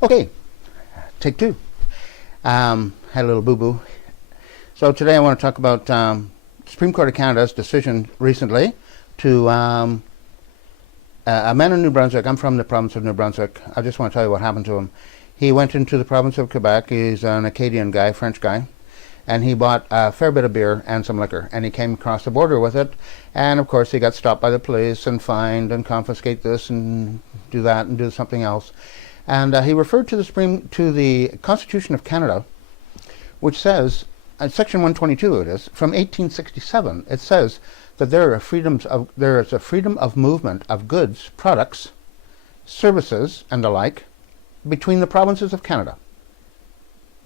Okay, take two. Had a little boo-boo. So today I want to talk about Supreme Court of Canada's decision recently to a man in New Brunswick. I'm from the province of New Brunswick. I just want to tell you what happened to him. He went into the province of Quebec. He's an Acadian guy, French guy, and he bought a fair bit of beer and some liquor, and he came across the border with it, and of course he got stopped by the police and fined and confiscate this and do that and do something else. And he referred to the Constitution of Canada, which says, Section 122 it is, from 1867, it says that there is a freedom of movement of goods, products, services, and the like between the provinces of Canada.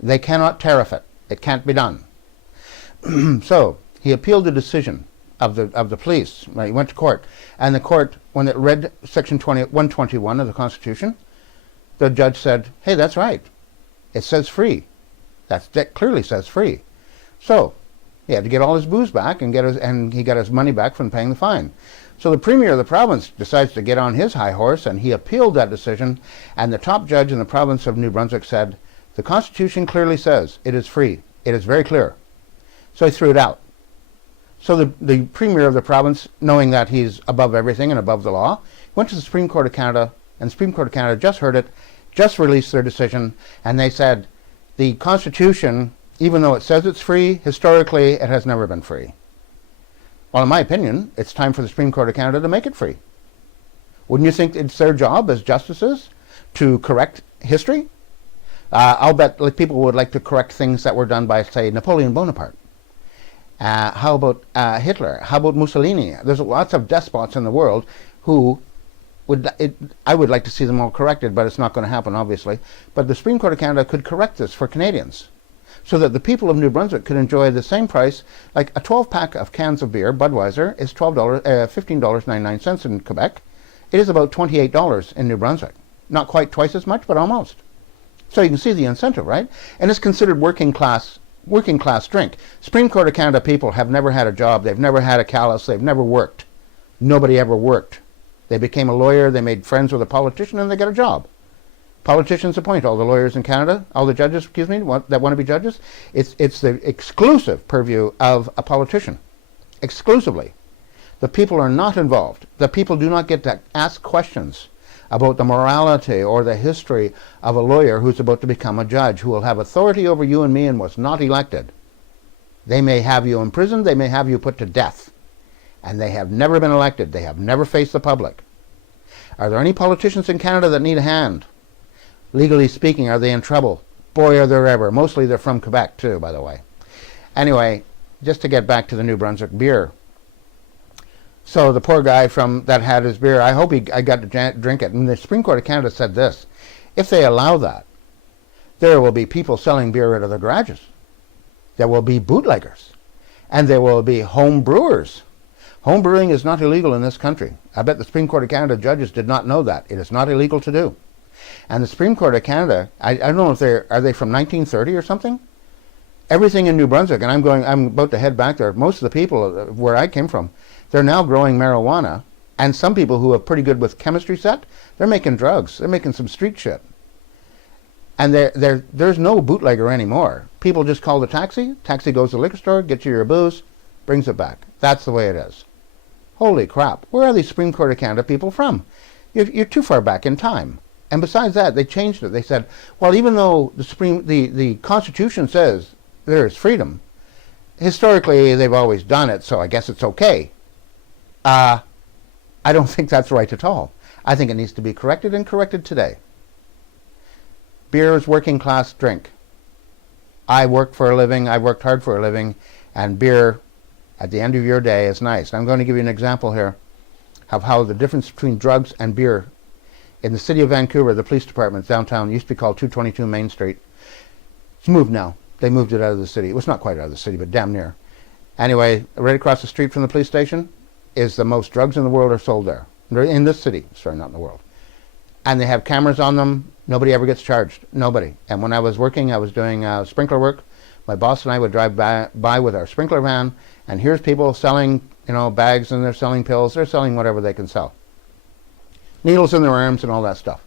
They cannot tariff it. It can't be done. So he appealed the decision of the police. Right? He went to court, and the court, when it read Section 121 of the Constitution, the judge said, "Hey, that's right. It says free. That clearly says free." So he had to get all his booze back and he got his money back from paying the fine. So the premier of the province decides to get on his high horse, and he appealed that decision, and the top judge in the province of New Brunswick said, "The Constitution clearly says it is free. It is very clear." So he threw it out. So the premier of the province, knowing that he's above everything and above the law, went to the Supreme Court of Canada, and the Supreme Court of Canada just heard it, just released their decision, and they said the Constitution, even though it says it's free, historically it has never been free. Well, in my opinion, it's time for the Supreme Court of Canada to make it free. Wouldn't you think it's their job as justices to correct history? I'll bet people would like to correct things that were done by, say, Napoleon Bonaparte. How about Hitler? How about Mussolini? There's lots of despots in the world who I would like to see them all corrected, but it's not going to happen, obviously. But the Supreme Court of Canada could correct this for Canadians, so that the people of New Brunswick could enjoy the same price. Like a 12-pack of cans of beer, Budweiser, is $15.99 in Quebec. It is about $28 in New Brunswick. Not quite twice as much, but almost. So you can see the incentive, right? And it's considered working class drink. Supreme Court of Canada people have never had a job. They've never had a callus. They've never worked. Nobody ever worked. They became a lawyer. They made friends with a politician, and they got a job. Politicians appoint all the lawyers in Canada, all the judges, that want to be judges. It's the exclusive purview of a politician, exclusively. The people are not involved. The people do not get to ask questions about the morality or the history of a lawyer who's about to become a judge, who will have authority over you and me and was not elected. They may have you imprisoned, they may have you put to death, and they have never been elected. They have never faced the public. Are there any politicians in Canada that need a hand? Legally speaking, are they in trouble? Boy, are there ever. Mostly they're from Quebec, too, by the way. Anyway, just to get back to the New Brunswick beer. So the poor guy that had his beer, I hope I got to drink it. And the Supreme Court of Canada said this: if they allow that, there will be people selling beer out of their garages. There will be bootleggers. And there will be home brewers. Home brewing is not illegal in this country. I bet the Supreme Court of Canada judges did not know that. It is not illegal to do. And the Supreme Court of Canada, I don't know if are they from 1930 or something? Everything in New Brunswick, and I'm about to head back there. Most of the people where I came from, they're now growing marijuana, and some people who are pretty good with chemistry set, they're making drugs. They're making some street shit. And there's no bootlegger anymore. People just call the taxi. Taxi goes to the liquor store, gets you your booze, brings it back. That's the way it is. Holy crap! Where are these Supreme Court of Canada people from? You're too far back in time. And besides that, they changed it. They said, well, even though the Constitution says there is freedom, historically they've always done it, so I guess it's okay. I don't think that's right at all. I think it needs to be corrected, and corrected today. Beer is working class drink. I work for a living. I worked hard for a living, and beer at the end of your day is nice. I'm going to give you an example here of how the difference between drugs and beer. In the city of Vancouver, the police department downtown used to be called 222 Main Street. It's moved now. They moved it out of the city. It was not quite out of the city, but damn near. Anyway, right across the street from the police station is the most drugs in the world are sold there. In this city. Sorry, not in the world. And they have cameras on them. Nobody ever gets charged. Nobody. And when I was working, I was doing sprinkler work. My boss and I would drive by with our sprinkler van, and here's people selling, bags, and they're selling pills. They're selling whatever they can sell. Needles in their arms and all that stuff.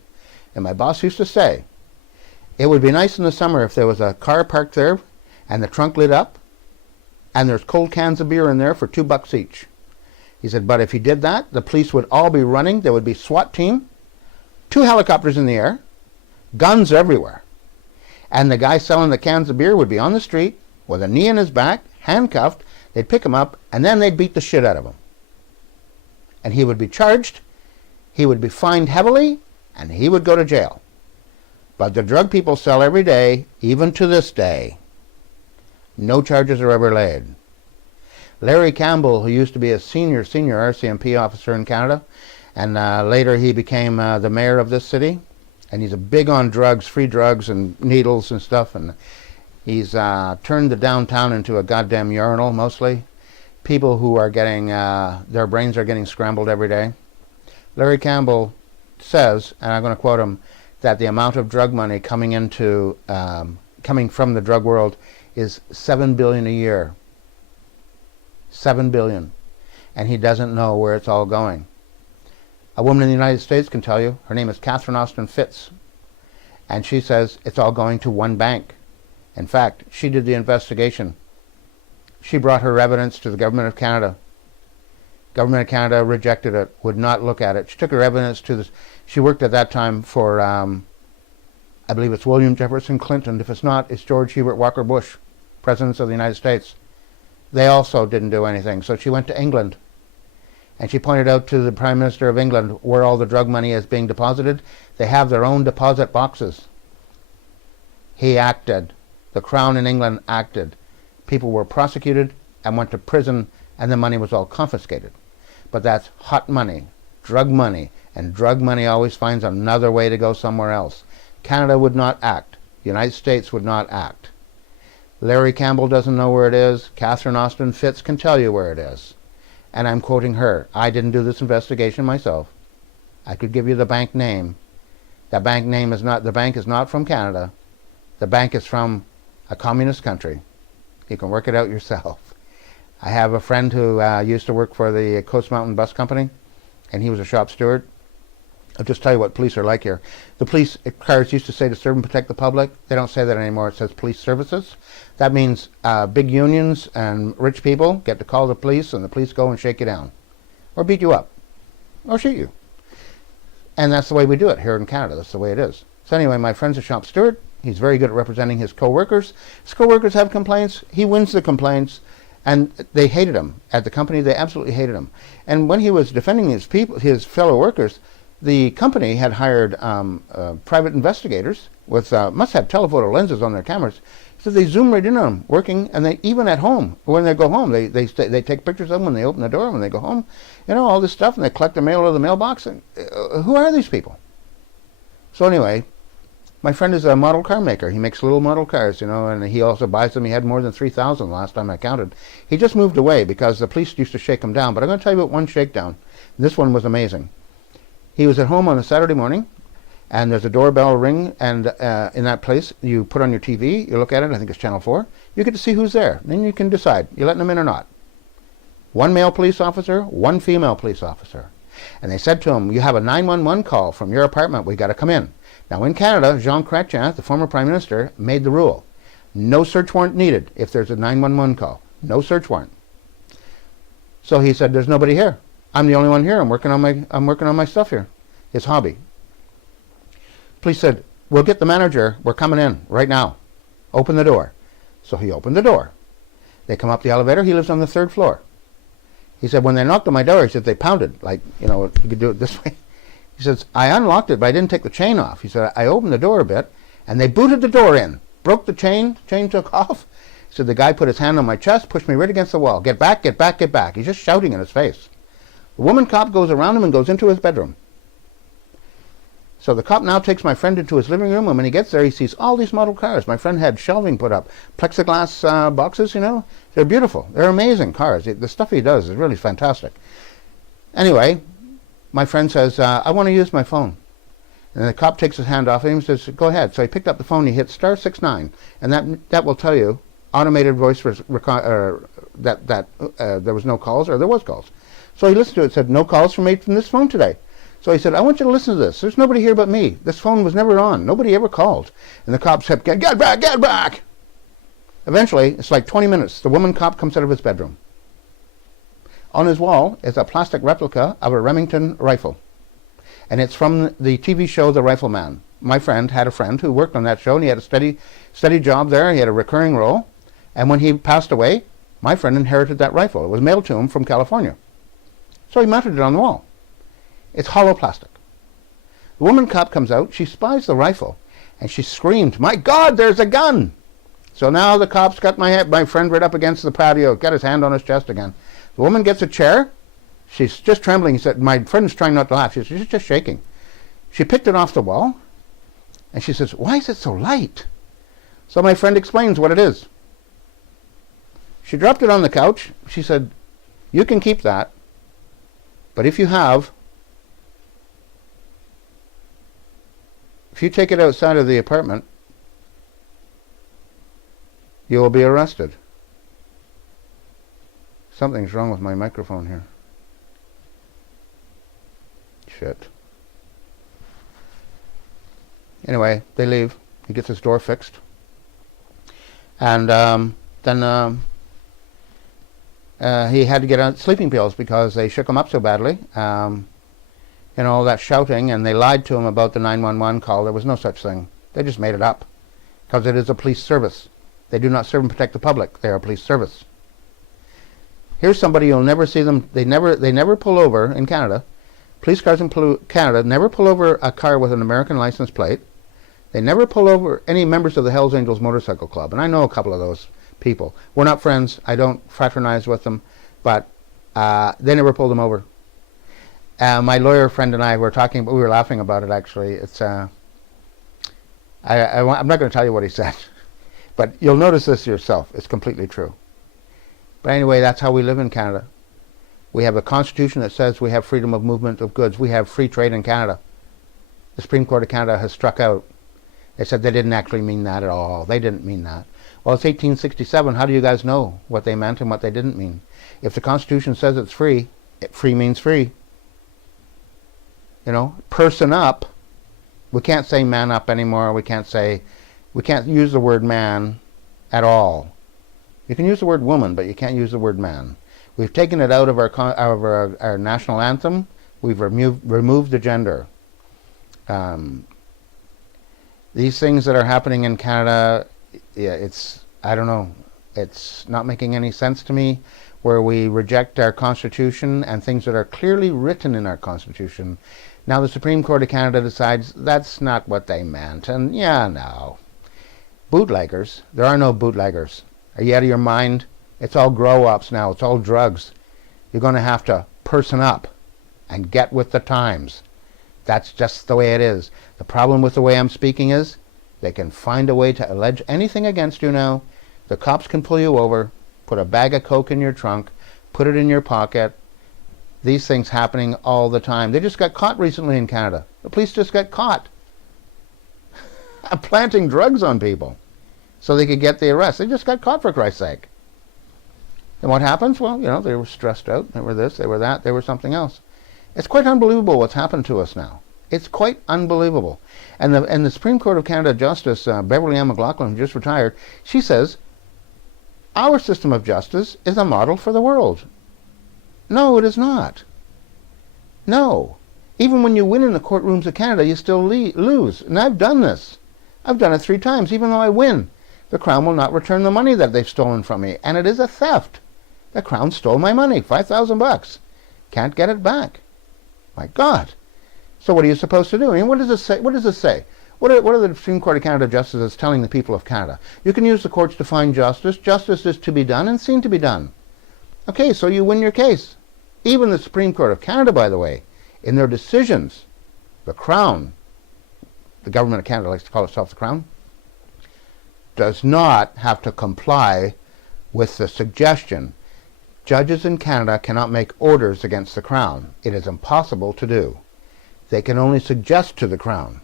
And my boss used to say, It would be nice in the summer if there was a car parked there and the trunk lit up and there's cold cans of beer in there for $2 each. He said, but if he did that, the police would all be running. There would be SWAT team, 2 helicopters in the air, guns everywhere. And the guy selling the cans of beer would be on the street with a knee in his back, handcuffed. They'd pick him up, and then they'd beat the shit out of him. And he would be charged, he would be fined heavily, and he would go to jail. But the drug people sell every day, even to this day. No charges are ever laid. Larry Campbell, who used to be a senior RCMP officer in Canada, and later he became the mayor of this city, and he's a big on drugs, free drugs and needles and stuff, and he's turned the downtown into a goddamn urinal, mostly. People who are getting, their brains are getting scrambled every day. Larry Campbell says, and I'm going to quote him, that the amount of drug money coming from the drug world is $7 billion a year. $7 billion. And he doesn't know where it's all going. A woman in the United States can tell you. Her name is Catherine Austin Fitts. And she says it's all going to one bank. In fact, she did the investigation. She brought her evidence to the Government of Canada. Government of Canada rejected it, would not look at it. She took her evidence to this. She worked at that time for, I believe it's William Jefferson Clinton. If it's not, it's George Herbert Walker Bush, Presidents of the United States. They also didn't do anything. So she went to England. And she pointed out to the Prime Minister of England where all the drug money is being deposited. They have their own deposit boxes. He acted. The Crown in England acted. People were prosecuted and went to prison, and the money was all confiscated. But that's hot money, and drug money always finds another way to go somewhere else. Canada would not act. The United States would not act. Larry Campbell doesn't know where it is. Catherine Austin Fitts can tell you where it is. And I'm quoting her. I didn't do this investigation myself. I could give you the bank name. The bank is not from Canada. The bank is from a communist country. You can work it out yourself. I have a friend who used to work for the Coast Mountain Bus Company, and he was a shop steward. I'll just tell you what police are like here. The police cars used to say to serve and protect the public. They don't say that anymore. It says police services. That means big unions and rich people get to call the police, and the police go and shake you down, or beat you up, or shoot you. And that's the way we do it here in Canada. That's the way it is. So anyway, my friend's a shop steward. He's very good at representing his co-workers. His co-workers have complaints. He wins the complaints. And they hated him at the company. They absolutely hated him. And when he was defending his fellow workers, the company had hired private investigators with must have telephoto lenses on their cameras. So they zoom right in on him working, and they even at home when they go home, they take pictures of them when they open the door when they go home, all this stuff, and they collect the mail out of the mailbox. And who are these people? So anyway, my friend is a model car maker. He makes little model cars, and he also buys them. He had more than 3,000 last time I counted. He just moved away because the police used to shake him down. But I'm going to tell you about one shakedown. This one was amazing. He was at home on a Saturday morning, and there's a doorbell ring, and in that place, you put on your TV, you look at it, I think it's Channel 4, you get to see who's there. Then you can decide, you're letting them in or not. One male police officer, one female police officer. And they said to him, you have a 911 call from your apartment, we got to come in. Now in Canada, Jean Chrétien, the former Prime Minister, made the rule. No search warrant needed if there's a 911 call. No search warrant. So he said, there's nobody here. I'm the only one here. I'm working on my stuff here. His hobby. Police said, we'll get the manager. We're coming in right now. Open the door. So he opened the door. They come up the elevator. He lives on the 3rd floor. He said, when they knocked on my door, he said, they pounded. Like, you could do it this way. He says, I unlocked it, but I didn't take the chain off. He said, I opened the door a bit, and they booted the door in. Broke the chain took off. He said, the guy put his hand on my chest, pushed me right against the wall. Get back, get back, get back. He's just shouting in his face. The woman cop goes around him and goes into his bedroom. So the cop now takes my friend into his living room, and when he gets there, he sees all these model cars. My friend had shelving put up, plexiglass boxes, They're beautiful. They're amazing cars. The stuff he does is really fantastic. Anyway, my friend says, I want to use my phone. And the cop takes his hand off him and says, go ahead. So he picked up the phone, he hit *69, and that will tell you, automated voice, that there was no calls, or there was calls. So he listened to it, said, no calls from this phone today. So he said, I want you to listen to this. There's nobody here but me. This phone was never on. Nobody ever called. And the cop said, get back, get back. Eventually, it's like 20 minutes. The woman cop comes out of his bedroom. On his wall is a plastic replica of a Remington rifle. And it's from the TV show The Rifleman. My friend had a friend who worked on that show, and he had a steady job there. He had a recurring role. And when he passed away, my friend inherited that rifle. It was mailed to him from California. So he mounted it on the wall. It's hollow plastic. The woman cop comes out. She spies the rifle, and she screamed, "My God, there's a gun!" So now the cop's got my friend right up against the patio, got his hand on his chest again. The woman gets a chair. She's just trembling. He said, my friend's trying not to laugh. She's just shaking. She picked it off the wall, and she says, "Why is it so light?" So my friend explains what it is. She dropped it on the couch. She said, "You can keep that, but if you take it outside of the apartment, you will be arrested." Something's wrong with my microphone here. Shit. Anyway, they leave. He gets his door fixed. And then he had to get on sleeping pills because they shook him up so badly. All that shouting, and they lied to him about the 911 call. There was no such thing. They just made it up because it is a police service. They do not serve and protect the public. They are a police service. Here's somebody you'll never see them. They never pull over in Canada. Police cars in Canada never pull over a car with an American license plate. They never pull over any members of the Hells Angels Motorcycle Club. And I know a couple of those people. We're not friends. I don't fraternize with them. But they never pull them over. My lawyer friend and I were talking, but we were laughing about it actually. It's I'm not going to tell you what he said. But you'll notice this yourself. It's completely true. But anyway, that's how we live in Canada. We have a constitution that says we have freedom of movement of goods. We have free trade in Canada. The Supreme Court of Canada has struck out. They said they didn't actually mean that at all. They didn't mean that. Well, it's 1867. How do you guys know what they meant and what they didn't mean? If the Constitution says it's free, free means free. Person up. We can't say man up anymore. We can't use the word man at all. You can use the word woman, but you can't use the word man. We've taken it out of our national anthem. We've removed the gender. These things that are happening in Canada, I don't know. It's not making any sense to me, where we reject our Constitution and things that are clearly written in our Constitution. Now the Supreme Court of Canada decides that's not what they meant. And no. Bootleggers. There are no bootleggers. Are you out of your mind? It's all grow-ups now. It's all drugs. You're going to have to person up and get with the times. That's just the way it is. The problem with the way I'm speaking is they can find a way to allege anything against you now. The cops can pull you over, put a bag of coke in your trunk, put it in your pocket. These things happening all the time. They just got caught recently in Canada. The police just got caught planting drugs on people so they could get the arrest. They just got caught, for Christ's sake. And what happens? Well, they were stressed out. They were this, they were that, they were something else. It's quite unbelievable what's happened to us now. It's quite unbelievable. And the Supreme Court of Canada Justice, Beverly M. McLaughlin, who just retired, she says, our system of justice is a model for the world. No, it is not. No. Even when you win in the courtrooms of Canada, you still lose. And I've done this. I've done it 3 times. Even though I win, the Crown will not return the money that they've stolen from me. And it is a theft. The Crown stole my money, $5,000. Can't get it back. My God. So what are you supposed to do? I mean, what does it say? What does it say? What are the Supreme Court of Canada justices telling the people of Canada? You can use the courts to find justice. Justice is to be done and seen to be done. Okay, so you win your case. Even the Supreme Court of Canada, by the way, in their decisions, the Crown, the government of Canada likes to call itself the Crown, does not have to comply with the suggestion. Judges in Canada cannot make orders against the Crown. It is impossible to do. They can only suggest to the Crown.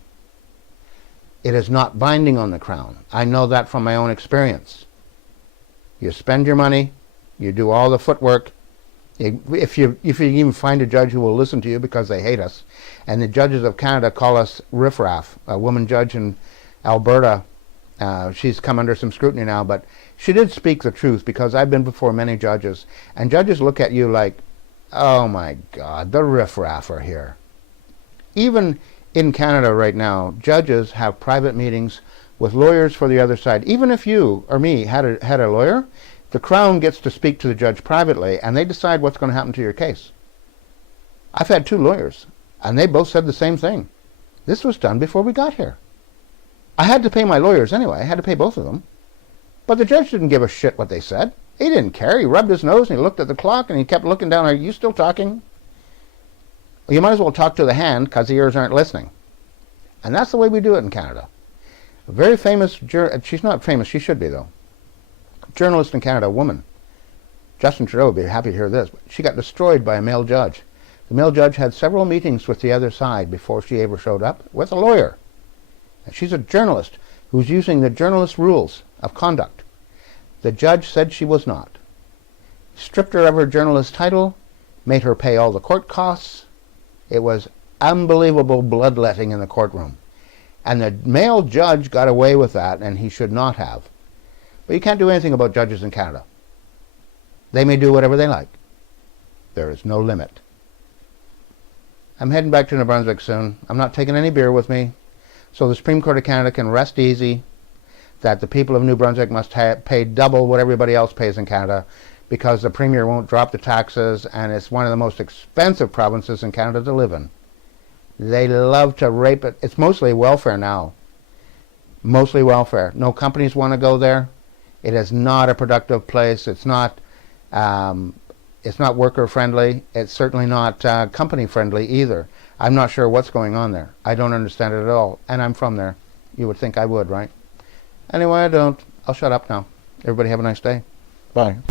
It is not binding on the Crown. I know that from my own experience. You spend your money, you do all the footwork, If you even find a judge who will listen to you because they hate us, and the judges of Canada call us riffraff. A woman judge in Alberta, she's come under some scrutiny now, but she did speak the truth, because I've been before many judges, and judges look at you like, oh my God, the riffraff are here. Even in Canada right now, judges have private meetings with lawyers for the other side. Even if you or me had a lawyer, the Crown gets to speak to the judge privately, and they decide what's going to happen to your case. I've had 2 lawyers, and they both said the same thing. This was done before we got here. I had to pay my lawyers anyway. I had to pay both of them. But the judge didn't give a shit what they said. He didn't care. He rubbed his nose and he looked at the clock and he kept looking down. Are you still talking? Well, you might as well talk to the hand, because the ears aren't listening. And that's the way we do it in Canada. A very famous, she's not famous, she should be though, journalist in Canada, a woman. Justin Trudeau would be happy to hear this. But she got destroyed by a male judge. The male judge had several meetings with the other side before she ever showed up with a lawyer. And she's a journalist who's using the journalist rules of conduct. The judge said she was not. Stripped her of her journalist title, made her pay all the court costs. It was unbelievable bloodletting in the courtroom. And the male judge got away with that, and he should not have. But you can't do anything about judges in Canada. They may do whatever they like. There is no limit. I'm heading back to New Brunswick soon. I'm not taking any beer with me. So the Supreme Court of Canada can rest easy that the people of New Brunswick must pay double what everybody else pays in Canada, because the Premier won't drop the taxes, and it's one of the most expensive provinces in Canada to live in. They love to rape it. It's mostly welfare now. Mostly welfare. No companies want to go there. It is not a productive place. It's not worker friendly. It's certainly not company friendly either. I'm not sure what's going on there. I don't understand it at all. And I'm from there. You would think I would, right? Anyway, I don't. I'll shut up now. Everybody have a nice day. Bye.